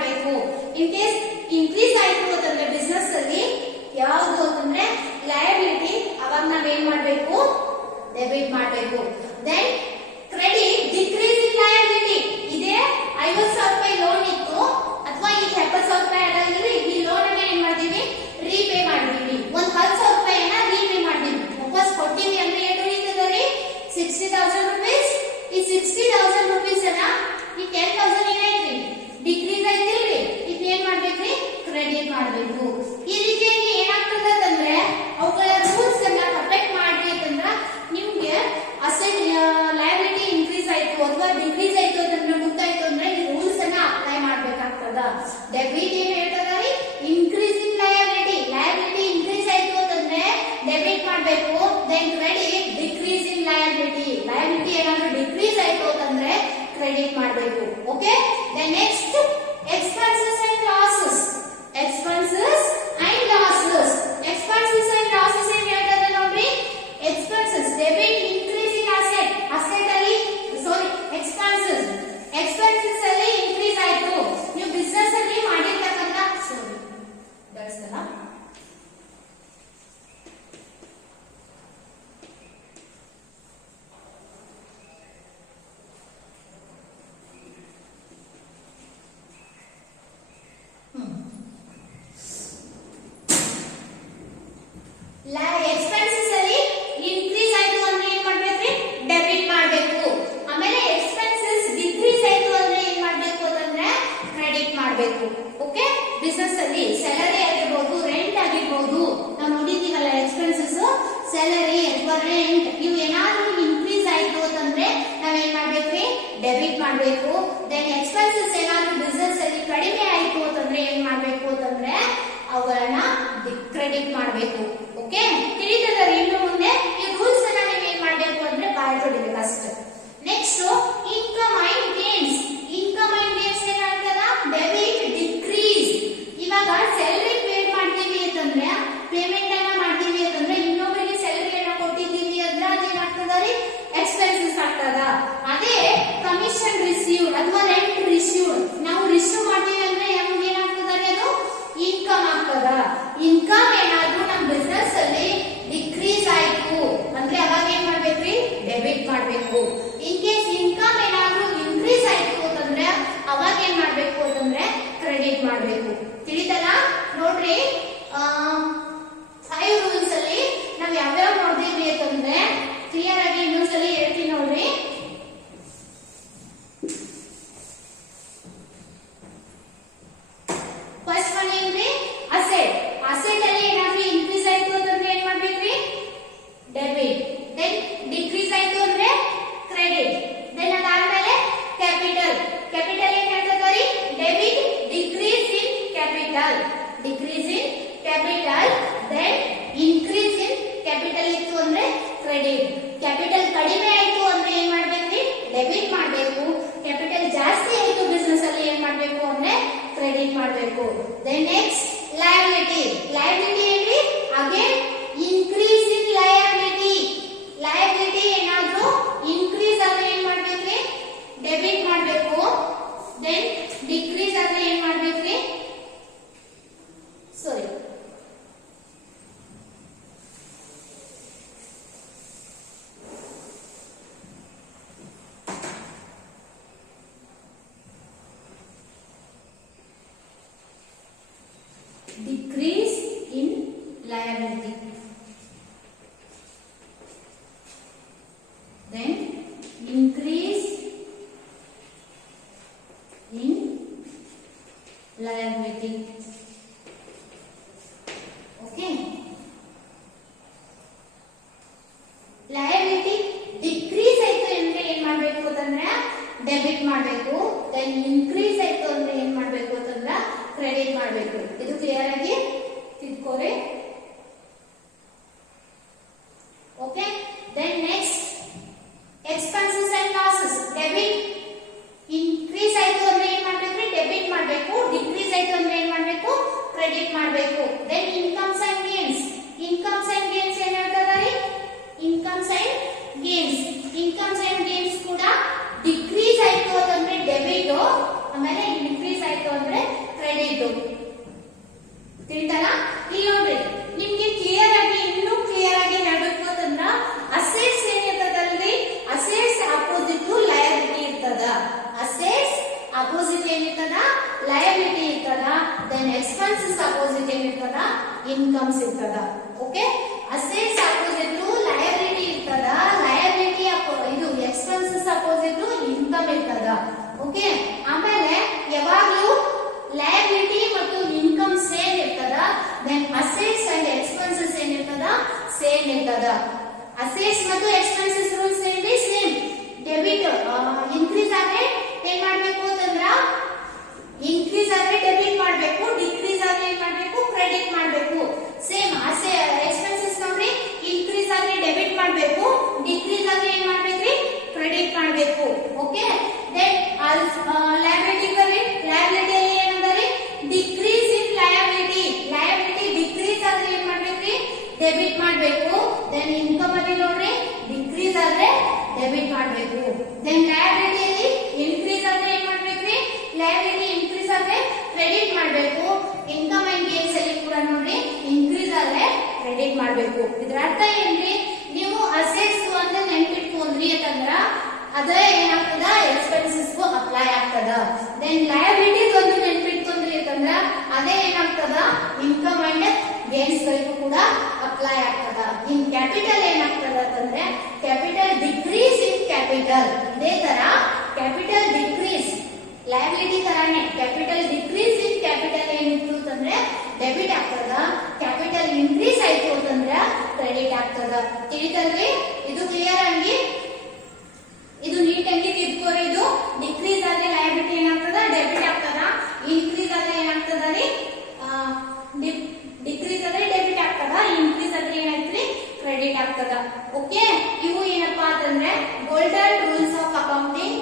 ಮಾಡಬೇಕು. ಇನ್ ಕೇಸ್ ಇನ್ಕ್ರೀಸ್ ಆಯ್ತು ಅಂತಂದ್ರೆ ಬಿಸ್ನೆಸ್ ಅಲ್ಲಿ ಯಾವುದು ಅಂತಂದ್ರೆ ಲಯಬಿಲಿಟಿ, ಅವಾಗ ನಾವೇನ್ ಮಾಡಬೇಕು, ಡೆಬಿಟ್ ಮಾಡಬೇಕು. Then credit decrease in liability. ಇದೇ 50,000 ರೂಪಾಯಿ ಲೋನ್ ಇತ್ತು ಅಥವಾ ಈಗ 70,000 ರೂಪಾಯಿ ಅದಾಗಿದ್ರೆ ಈ ಲೋನ್ ಅನ್ನ ಏನ್ ಮಾಡ್ತೀವಿ, ರೀಪೇ ಮಾಡ್ತೀವಿ. ಒಂದ್ 10,000 ರೂಪಾಯಿನ ರೀಪೇ ಮಾಡ್ತೀವಿ, ವಾಪಸ್ ಕೊಡ್ತೀವಿ ಅಂದ್ರೆ ಏನು ಉಳಿತದೆ, 60,000 ರೂಪೀಸ್. ಈ 60,000 ರೂಪೀಸ್ ಅನ್ನ ಈ 10,000 ಏನಾಯ್ತ್ರಿ, ಡಿಕ್ರೀಸ್ ಆಯ್ತಿಲ್ರಿ, ಇದು ಏನ್ ಮಾಡ್ಬೇಕ್ರಿ, ಕ್ರೆಡಿಟ್ ಮಾಡ್ಬೇಕು. ಈ ರೀತಿಯಾಗಿ ಏನಾಗ್ತದೆ ಅಂತಂದ್ರೆ ಅವುಗಳ ರೂಲ್ಸ್ ಅನ್ನ ಪರ್ಫೆಕ್ಟ್ ಮಾಡ್ರಿ ಅಂತಂದ್ರ ನಿಮ್ಗೆ ಅಸೆಟ್ ಲಯಬಿಲಿಟಿ ಇನ್ಕ್ರೀಸ್ ಆಯ್ತು ಅಥವಾ ಡಿಕ್ರೀಸ್ ಆಯ್ತು ಅಂತಂದ್ರೆ ಗೊತ್ತಾಯ್ತು ಅಂದ್ರೆ ಈ ರೂಲ್ಸ್ ಅನ್ನ ಅಪ್ಲೈ ಮಾಡ್ಬೇಕಾಗ್ತದ. ಡೆಬಿಟ್ ಏನ್ ಹೇಳ್ತದ್ರಿ, increase in liability, liability increase ಆಯ್ತು ಅಂತಂದ್ರೆ ಡೆಬಿಟ್ ಮಾಡ್ಬೇಕು. Then credit decrease in liability, liability ಏನಾದ್ರೂ ಡಿಕ್ರೀಸ್ ಆಯ್ತು ಅಂತಂದ್ರೆ ಕ್ರೆಡಿಟ್ ಮಾಡಬೇಕು. Okay. Then next expenses and losses. Expenses and losses. Expenses and losses ಏನ್ ಹೇಳ್ತದೆ ನೋಡ್ರಿ, expenses debit increase in asset, asset ಅಲ್ಲಿ ಸಾರಿ ಎಕ್ಸ್ಪೆನ್ಸಸ್, ಎಕ್ಸ್ಪೆನ್ಸಸ್ ಅಲ್ಲಿ ಇನ್ಕ್ರೀಸ್ ಆಯ್ತು, ನೀವು ಬಿಸ್ನೆಸ್ ಅಲ್ಲಿ ಮಾಡಿರ್ತಕ್ಕಂತ ಸಾರಿ ದರ್ಸ್ತಲ್ಲ ಎಕ್ಸ್ಪೆನ್ಸಸ್ ಅಲ್ಲಿ ಇನ್ಕ್ರೀಸ್ ಆಯ್ತು ಅಂದ್ರೆ ಏನ್ ಮಾಡ್ಬೇಕ್ರಿ, ಡೆಬಿಟ್ ಮಾಡ್ಬೇಕು. ಆಮೇಲೆ ಎಕ್ಸ್ಪೆನ್ಸಸ್ ಡಿಕ್ರೀಸ್ ಆಯ್ತು ಅಂದ್ರೆ ಏನ್ ಮಾಡ್ಬೇಕು ಅಂತಂದ್ರೆ ಕ್ರೆಡಿಟ್ ಮಾಡ್ಬೇಕು. ಓಕೆ. ಬಿಸ್ನೆಸ್ ಅಲ್ಲಿ ಸ್ಯಾಲರಿ ಆಗಿರ್ಬೋದು, ರೆಂಟ್ ಆಗಿರ್ಬೋದು, ನಾವು ನೋಡಿದೀವಲ್ಲ ಎಕ್ಸ್ಪೆನ್ಸಸ್, ಸ್ಯಾಲರಿ ಅಥವಾ ರೆಂಟ್ ಇವು ಏನಾದ್ರೂ ಇನ್ಕ್ರೀಸ್ ಆಯ್ತು ಅಂತಂದ್ರೆ ನಾವೇನ್ ಮಾಡ್ಬೇಕ್ರಿ, ಡೆಬಿಟ್ ಮಾಡ್ಬೇಕು. ದೆನ್ ಎಕ್ಸ್ಪೆನ್ಸಸ್ ಏನಾದ್ರೂ ಬಿಸ್ನೆಸ್ ಅಲ್ಲಿ ಕಡಿಮೆ ಆಯ್ತು ಅಂತಂದ್ರೆ ಏನ್ ಮಾಡ್ಬೇಕು ಅಂತಂದ್ರೆ ಅವುಗಳನ್ನ ಕ್ರೆಡಿಟ್ ಮಾಡಬೇಕು. ಓಕೆ. ತಿಳಿತದ ಇನ್ನು ಮುಂದೆ ಈ ರೂಲ್ಸ್ ಅನ್ನ ನೀವು ಏನ್ ಮಾಡ್ಬೇಕು ಅಂದ್ರೆ ಬಾಯ್ಕೊಡಿಬೇಕು ಅಷ್ಟೇ. Next income and gains. Income and gains ಏನಾಗ್ತದ, ಡೆಬಿಟ್ ಡಿಕ್ರೀಸ್. ಇವಾಗ ಸ್ಯಾಲರಿ ಪೇಡ್ ಮಾಡ್ತೀವಿ ಅಂತಂದ್ರೆ, ಪೇಮೆಂಟ್ ಅನ್ನ ಮಾಡ್ತೀವಿ ಅಂತಂದ್ರೆ ಇನ್ನೊಬ್ಬರಿಗೆ ಸ್ಯಾಲರಿ ಅನ್ನ ಕೊಟ್ಟಿದ್ದೀವಿ ಅಂದ್ರೆ ಅದೇನಾಗ್ತದ ರೀ, ಎಕ್ಸ್ಪೆನ್ಸಸ್ ಆಗ್ತದ. ಅದೇ ಕಮಿಷನ್ ರಿಸೀವ್ಡ್ ಅಥವಾ ರೆಂಟ್ ರಿಸೀವ್ಡ್ ನಾವು ರಿಸೀವ್ ಮಾಡ್ತೀವಿ ಅಂದ್ರೆ ನಮ್ಗೆ ಏನಾಗ್ತದ ರೀ, ಅದು ಇನ್ಕಮ್ ಆಗ್ತದ. ಇನ್ಕಮ್ ಏನಾದ್ರೂ ನಮ್ ಬಿಸ್ನೆಸ್ ಅಲ್ಲಿ ಡಿಕ್ರೀಸ್ ಆಯ್ತು ಅಂದ್ರೆ ಅವಾಗ ಏನ್ ಮಾಡ್ಬೇಕ್ರಿ, ಡೆಬಿಟ್ ಮಾಡ್ಬೇಕು. ಇನ್ ಕೇಸ್ ಇನ್ಕಮ್ ಏನಾದ್ರೂ ಇನ್ಕ್ರೀಸ್ ಆಯ್ತು ಅಂತಂದ್ರೆ ಅವಾಗ ಏನ್ ಮಾಡ್ಬೇಕು ಅಂತಂದ್ರೆ ಕ್ರೆಡಿಟ್ ಮಾಡ್ಬೇಕು. ತಿಳಿತಲ್ಲ ನೋಡ್ರಿ, 5 ರೂಲ್ಸ್ ಅಲ್ಲಿ ನಾವ್ ಯಾವ್ಯಾವ ನೋಡಿದ್ವಿ ಅಂತಂದ್ರೆ ಕ್ಲಿಯರ್ ಆಗಿ ಇನ್ನೊಂದ್ಸಲಿ ಹೇಳ್ತೀನಿ ನೋಡ್ರಿ. ಫಸ್ಟ್ ಒನ್ ಏನ್ರಿ, ಅಸೆಟ್. ಅಸೆಟ್ ಅಲ್ಲಿ ಏನಾದ್ರೂ ಇನ್ಕ್ರೀಸ್ ಆಯ್ತು ಅಂತಂದ್ರೆ ಏನ್ ಮಾಡ್ಬೇಕ್ರಿ, ಡೆಬಿಟ್. ದೆನ್ ಡಿಕ್ರೀಸ್ ಆಯ್ತು ಅಂದ್ರೆ ಕ್ರೆಡಿಟ್. ದೆನ್ ಅದಾದ್ಮೇಲೆ ಕ್ಯಾಪಿಟಲ್. ಕ್ಯಾಪಿಟಲ್ ಏನ್ ಹೇಳ್ತದ್ರಿ, debit decrease in capital, decrease in capital. Then increase in capital ಇತ್ತು ಅಂದ್ರೆ ಕ್ರೆಡಿಟ್. ಕ್ಯಾಪಿಟಲ್ ಕಡಿಮೆ ಆಯ್ತು ಅಂದ್ರೆ ಏನ್ ಮಾಡ್ಬೇಕ್ರಿ, ಡೆಬಿಟ್ ಮಾಡ್ಬೇಕು. ಕ್ಯಾಪಿಟಲ್ ಜಾಸ್ತಿ ಆಯ್ತು ಬಿಸ್ನೆಸ್ ಅಲ್ಲಿ ಏನ್ ಮಾಡ್ಬೇಕು ಅಂದ್ರೆ ಕ್ರೆಡಿಟ್ ಮಾಡ್ಬೇಕು. Then next liability. ಲಯಬಿಲಿಟಿ ಏನ್ರಿ, again increase in liability. Liability ಏನಾದ್ರೂ ಇನ್ಕ್ರೀಸ್ ಆದ್ರೆ ಏನ್ ಮಾಡ್ಬೇಕ್ರಿ, ಡೆಬಿಟ್ ಮಾಡ್ಬೇಕು. ದೆನ್ ಡಿಕ್ರೀಸ್ ಆದ್ರೆ ಏನ್ ಮಾಡ್ಬೇಕ್ರಿ, ಸಾರಿ decrease in liability. Then increase in liability. Okay. Liability decrease ಆಯ್ತು ಅಂದ್ರೆ ಏನ್ ಮಾಡ್ಬೇಕು ಅಂತಂದ್ರೆ ಡೆಬಿಟ್ ಮಾಡ್ಬೇಕು. ದೆನ್ ಇನ್ಕ್ರೀಸ್ ಆಯ್ತು ಅಂದ್ರೆ ಏನ್ ಮಾಡ್ಬೇಕು ಅಂತಂದ್ರೆ ಕ್ರೆಡಿಟ್ ಮಾಡಬೇಕು. ಇದು ಕ್ಲಿಯರ್ ಆಗಿ ತಿಳ್ಕೊಳ್ಳಿ. Okay. Then next expenses and losses. Debit increase ಆಯ್ತು ಅಂದ್ರೆ ಏನ್ ಮಾಡ್ಬೇಕ್ರಿ, ಡೆಬಿಟ್ ಮಾಡಬೇಕು. ಡಿಕ್ರೀಸ್ ಆಯ್ತು ಅಂದ್ರೆ ಏನ್ ಮಾಡ್ಬೇಕು, ಕ್ರೆಡಿಟ್ ಮಾಡಬೇಕು. Then incomes and gains. Incomes and gains ಏನ್ ಹೇಳ್ತದ್ರಿ, incomes and gains. Incomes and gains ಕೂಡ ಡಿಕ್ರೀಸ್ ಆಯ್ತು ಅಂತಂದ್ರೆ ಡೆಬಿಟ್, ಆಮೇಲೆ ಇನ್ಕ್ರೀಸ್ ಆಯ್ತು ಅಂದ್ರೆ ಲಯಬಿಲಿಟಿ ಇರ್ತದ, ದೆನ್ ಎಕ್ಸ್ಪೆನ್ಸಸ್ ಅಪೋಸಿಟ್ ಏನಿರ್ತದ ಇನ್ಕಮ್ಸ್ ಇರ್ತದ. ಓಕೆ, ಅಸೆಟ್ಸ್ ಅಪೋಸಿಟ್ ಲಯಬಿಲಿಟಿ ಇರ್ತದ, ಲಯಬಿಲಿಟಿ ಇದು ಎಕ್ಸ್ಪೆನ್ಸಸ್ ಅಪೋಸಿಟ್ ಇನ್ಕಮ್ ಇರ್ತದ. ಓಕೆ, ಆಮೇಲೆ ಯಾವಾಗ್ಲೂ ಲಯಬಿಲಿಟಿ ಮತ್ತು ಇನ್ಕಮ್ ಸೇಮ್ ಇರ್ತದ, ದೆನ್ ಅಸೆಟ್ಸ್ ಅಂಡ್ ಎಕ್ಸ್ಪೆನ್ಸಸ್ ಏನಿರ್ತದ ಸೇಮ್ ಇರ್ತದ. ಅಸೆಟ್ಸ್ ಮತ್ತು ಎಕ್ಸ್ಪೆನ್ಸಸ್ ರೂಲ್ಸ್ ಏನ್ರಿ ಸೇಮ್. ಡೆಬಿಟ್ ಇನ್ಕ್ರೀಸ್ ಆದ್ರೆ ಏನ್ ಮಾಡ್ಬೇಕು ಅಂತಂದ್ರ ಇನ್ಕ್ರೀಸ್ ಆದ್ರೆ ಡೆಬಿಟ್ ಮಾಡ್ಬೇಕು, ಡಿಕ್ರೀಸ್ ಆದ್ರೆ ಏನ್ ಮಾಡ್ಬೇಕು ಕ್ರೆಡಿಟ್ ಮಾಡ್ಬೇಕು. ಸೇಮ್ ಎಕ್ಸ್ಪೆನ್ಸಸ್ ನೋಡ್ರಿ, ಇನ್ಕ್ರೀಸ್ ಆದ್ರೆ ಡೆಬಿಟ್ ಮಾಡ್ಬೇಕು, ಡಿಕ್ರೀಸ್ ಆದ್ರೆ ಏನ್ ಮಾಡ್ಬೇಕ್ರಿ ಕ್ರೆಡಿಟ್ ಮಾಡ್ಬೇಕು. ಓಕೆ, ದೆನ್ ಲಯಬಿಲಿಟಿ ಬರ್ರಿ, ಲಯಬಿಲಿಟಿ ಏನಂದ್ರಿ decrease in liability, liability decrease ಆದ್ರೆ ಏನ್ ಮಾಡ್ಬೇಕ್ರಿ ಡೆಬಿಟ್ ಮಾಡ್ಬೇಕು. ದೆನ್ ಇನ್ಕಮ್ ಅಲ್ಲಿ ನೋಡ್ರಿ ಡಿಕ್ರೀಸ್ ಆದ್ರೆ ಡೆಬಿಟ್ ಮಾಡ್ಬೇಕು. ದೆನ್ ಲಯಬಿಲಿಟಿ ಇನ್ಕ್ರೀಸ್ ಆದ್ರೆ ಏನ್ ಮಾಡ್ಬೇಕ್ರಿ ಲಯಬಿಲಿಟಿ ಇನ್ಕ್ರೀಸ್ ಆದ್ರೆ ಕ್ರೆಡಿಟ್ ಮಾಡ್ಬೇಕು. ಇನ್ಕಮ್ ಅಂಡ್ ಗೇನ್ಸ್ ಅಲ್ಲಿ ಕೂಡ ನೋಡ್ರಿ ಇನ್ಕ್ರೀಸ್ ಆದ್ರೆ ಕ್ರೆಡಿಟ್ ಮಾಡ್ಬೇಕು. ಇದರ ಅರ್ಥ ಏನ್ರಿ, ನೀವು ಅಸೆಟ್ಸ್ ಅಂತ ನೆನ್ಪಿಟ್ಕೊಂಡ್ರಿ ಅಂತಂದ್ರ ಅದೇ ಏನಾಗ್ತದ ಎಕ್ಸ್ಪೆನ್ಸಸ್ ಅಪ್ಲೈ ಆಗ್ತದ. ದೆನ್ ಲಯಬಿಲಿಟೀಸ್ ಒಂದು ನೆನ್ಪಿಟ್ಕೊಂಡ್ರಿ ಅಂತಂದ್ರ ಅದೇ ಏನಾಗ್ತದ ಇನ್ಕಮ್ ಅಂಡ್ ಗೇನ್ಸ್ ಗಳಿಗೂ ಕೂಡ ಅಪ್ಲೈ ಆಗ್ತದ. ಇನ್ ಕ್ಯಾಪಿಟಲ್ ಏನಾಗ್ತದ ಅಂತಂದ್ರೆ ಕ್ಯಾಪಿಟಲ್ ಡಿಕ್ರೀಸ್ ಇನ್ ಕ್ಯಾಪಿಟಲ್. ಇದೇ ತರ ಕ್ಯಾಪಿಟಲ್ ಡಿಕ್ರೀಸ್ ಲಯಬಿಲಿಟಿ ತರಾನೇ ಕ್ಯಾಪಿಟಲ್ ಡಿಕ್ರೀಸ್ ಇನ್ ಕ್ಯಾಪಿಟಲ್ ಏನಿತ್ತು ಅಂತಂದ್ರೆ ಡೆಬಿಟ್ ಆಗ್ತದ, ಕ್ಯಾಪಿಟಲ್ ಇನ್ಕ್ರೀಸ್ ಆಯ್ತು ಅಂತಂದ್ರೆ ಕ್ರೆಡಿಟ್ ಆಗ್ತದ. ತಿಳಿತಲ್ರಿ? ಇದು ಕ್ಲಿಯರ್ ಆಗಿ ಇದು ನೀಟಾಗಿ ತಿಳ್ಕೊರಿ. ಇದು ಡಿಕ್ರೀಸ್ ಆದ್ರೆ ಲಯಬಿಲಿಟಿ ಏನಾಗ್ತದ ಡೆಬಿಟ್ ಆಗ್ತದ, ಇನ್ಕ್ರೀಸ್ ಆದ್ರೆ ಏನಾಗ್ತದ ರೀ ಡಿಕ್ರೀಸ್ ಆದ್ರೆ ಡೆಬಿಟ್ ಆಗ್ತದ, ಇನ್ಕ್ರೀಸ್ ಆದ್ರೆ ಏನಾಗ್ತದೆ ಕ್ರೆಡಿಟ್ ಆಗ್ತದ. ಓಕೆ, ಇವು ಏನಪ್ಪಾ ಅಂತಂದ್ರೆ golden rules of accounting.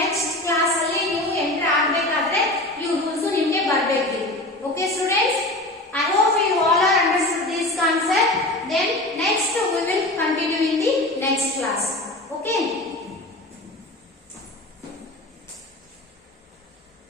Next class ಅಲ್ಲಿ ನೀವು ಎಂಟರ್ ಆಗ್ಬೇಕಾದ್ರೆ ಇವು ರೂಲ್ಸ್ ನಿಮ್ಗೆ ಬರ್ಬೇಕು. Okay students, I hope you all are understood this concept. Then next we will continue in the next class. Okay.